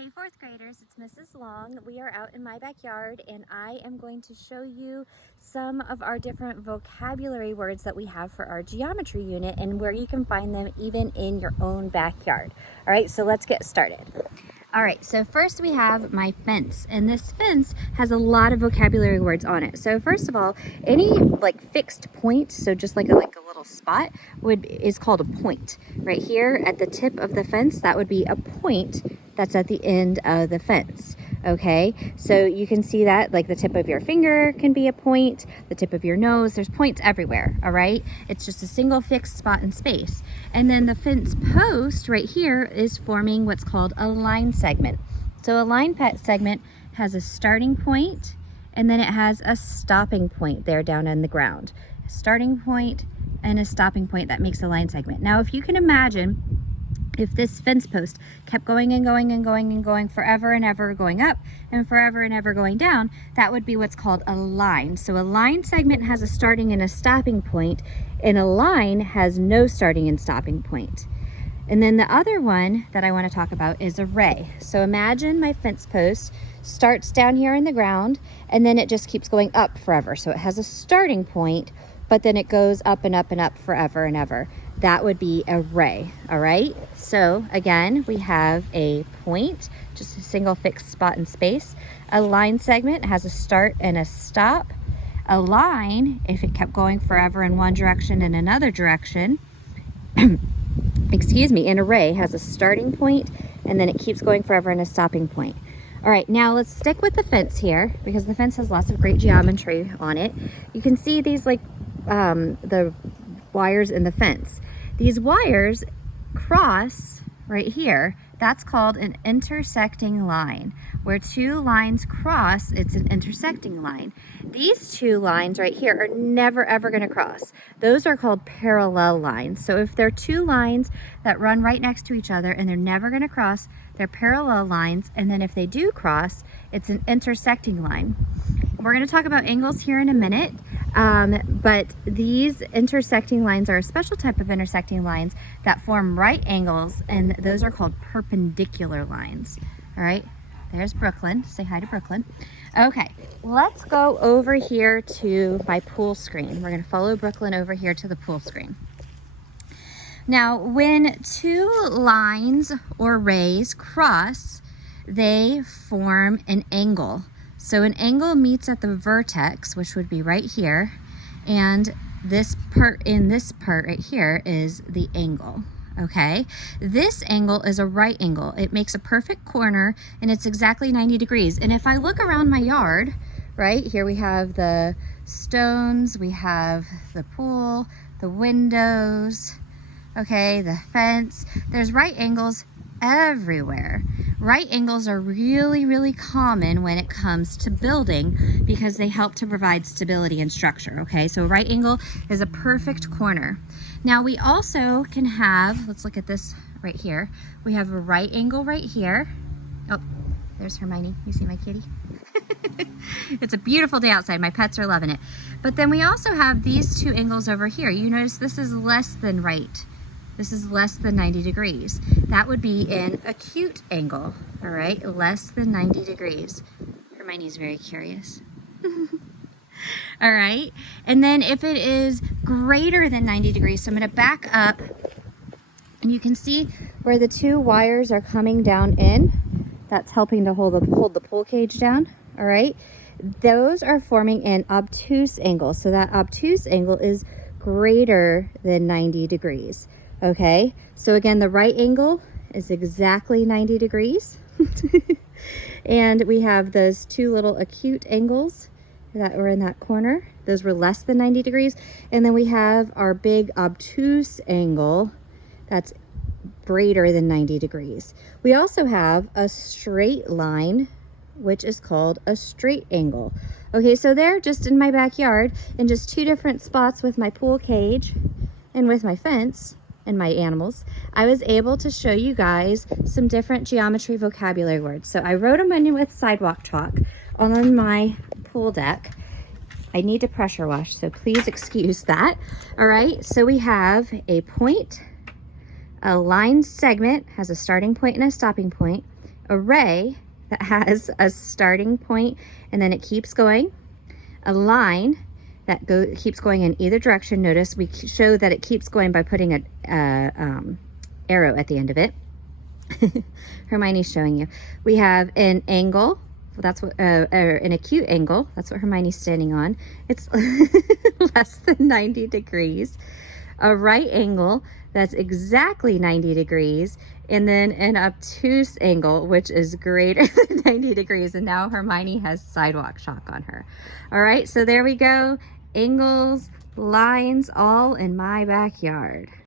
Hey fourth graders, it's Mrs. Long. We are out in my backyard and I am going to show you some of our different vocabulary words that we have for our geometry unit and where you can find them even in your own backyard. All right, so let's get started. All right, so first we have my fence, and this fence has a lot of vocabulary words on it. So first of all, any like fixed point, so just like a little spot is called a point. Right here at the tip of the fence, that would be a point that's at the end of the fence. Okay, so you can see that like the tip of your finger can be a point, the tip of your nose, there's points everywhere. All right, it's just a single fixed spot in space. And then the fence post right here is forming what's called a line segment. So a line segment has a starting point and then it has a stopping point there down in the ground. A starting point and a stopping point, that makes a line segment. Now if you can imagine, if this fence post kept going and going and going and going forever and ever going up and forever and ever going down, that would be what's called a line. So a line segment has a starting and a stopping point, and a line has no starting and stopping point. And then the other one that I want to talk about is a ray. So imagine my fence post starts down here in the ground and then it just keeps going up forever. So it has a starting point, but then it goes up and up and up forever and ever. That would be a ray. All right, so again, we have a point, just a single fixed spot in space. A line segment has a start and a stop. A line, if it kept going forever in one direction and another direction, excuse me, an array has a starting point and then it keeps going forever and a stopping point. All right, now let's stick with the fence here because the fence has lots of great geometry on it. You can see these like the wires in the fence. These wires cross right here. That's called an intersecting line. Where two lines cross, it's an intersecting line. These two lines right here are never ever going to cross. Those are called parallel lines. So if they're two lines that run right next to each other and they're never going to cross, they're parallel lines. And then if they do cross, it's an intersecting line. We're going to talk about angles here in a minute, but these intersecting lines are a special type of intersecting lines that form right angles, and those are called perpendicular lines. All right, there's Brooklyn. Say hi to Brooklyn. Okay, let's go over here to my pool screen. We're going to follow Brooklyn over here to the pool screen. Now, when two lines or rays cross, they form an angle. So an angle meets at the vertex, which would be right here, and this part right here is the angle. Okay, this angle is a right angle. It makes a perfect corner and it's exactly 90 degrees. And if I look around my yard, right here we have the stones, we have the pool, the windows, okay, the fence. There's right angles everywhere. Right angles are really, really common when it comes to building because they help to provide stability and structure, okay? So a right angle is a perfect corner. Now we also can have, let's look at this right here. We have a right angle right here. Oh, there's Hermione. You see my kitty? It's a beautiful day outside. My pets are loving it. But then we also have these two angles over here. You notice this is less than right. This is less than 90 degrees. That would be an acute angle, all right? Less than 90 degrees. Hermione's very curious. All right, and then if it is greater than 90 degrees, so I'm gonna back up, and you can see where the two wires are coming down in. That's helping to hold the pool cage down, all right? Those are forming an obtuse angle. So that obtuse angle is greater than 90 degrees. Okay, so again, the right angle is exactly 90 degrees. And we have those two little acute angles that were in that corner. Those were less than 90 degrees. And then we have our big obtuse angle that's greater than 90 degrees. We also have a straight line, which is called a straight angle. Okay, so they're just in my backyard in just two different spots with my pool cage and with my fence and my animals. I was able to show you guys some different geometry vocabulary words. So I wrote them in with sidewalk chalk on my pool deck. I need to pressure wash, so please excuse that. All right, so we have a point, a line segment has a starting point and a stopping point. ray that has a starting point and then it keeps going, a line that keeps going in either direction. Notice we show that it keeps going by putting a arrow at the end of it. Hermione's showing you. We have an angle. That's what an acute angle. That's what Hermione's standing on. It's less than 90 degrees. A right angle that's exactly 90 degrees, and then an obtuse angle, which is greater than 90 degrees. And now Hermione has sidewalk chalk on her. All right, so there we go. Angles, lines, all in my backyard.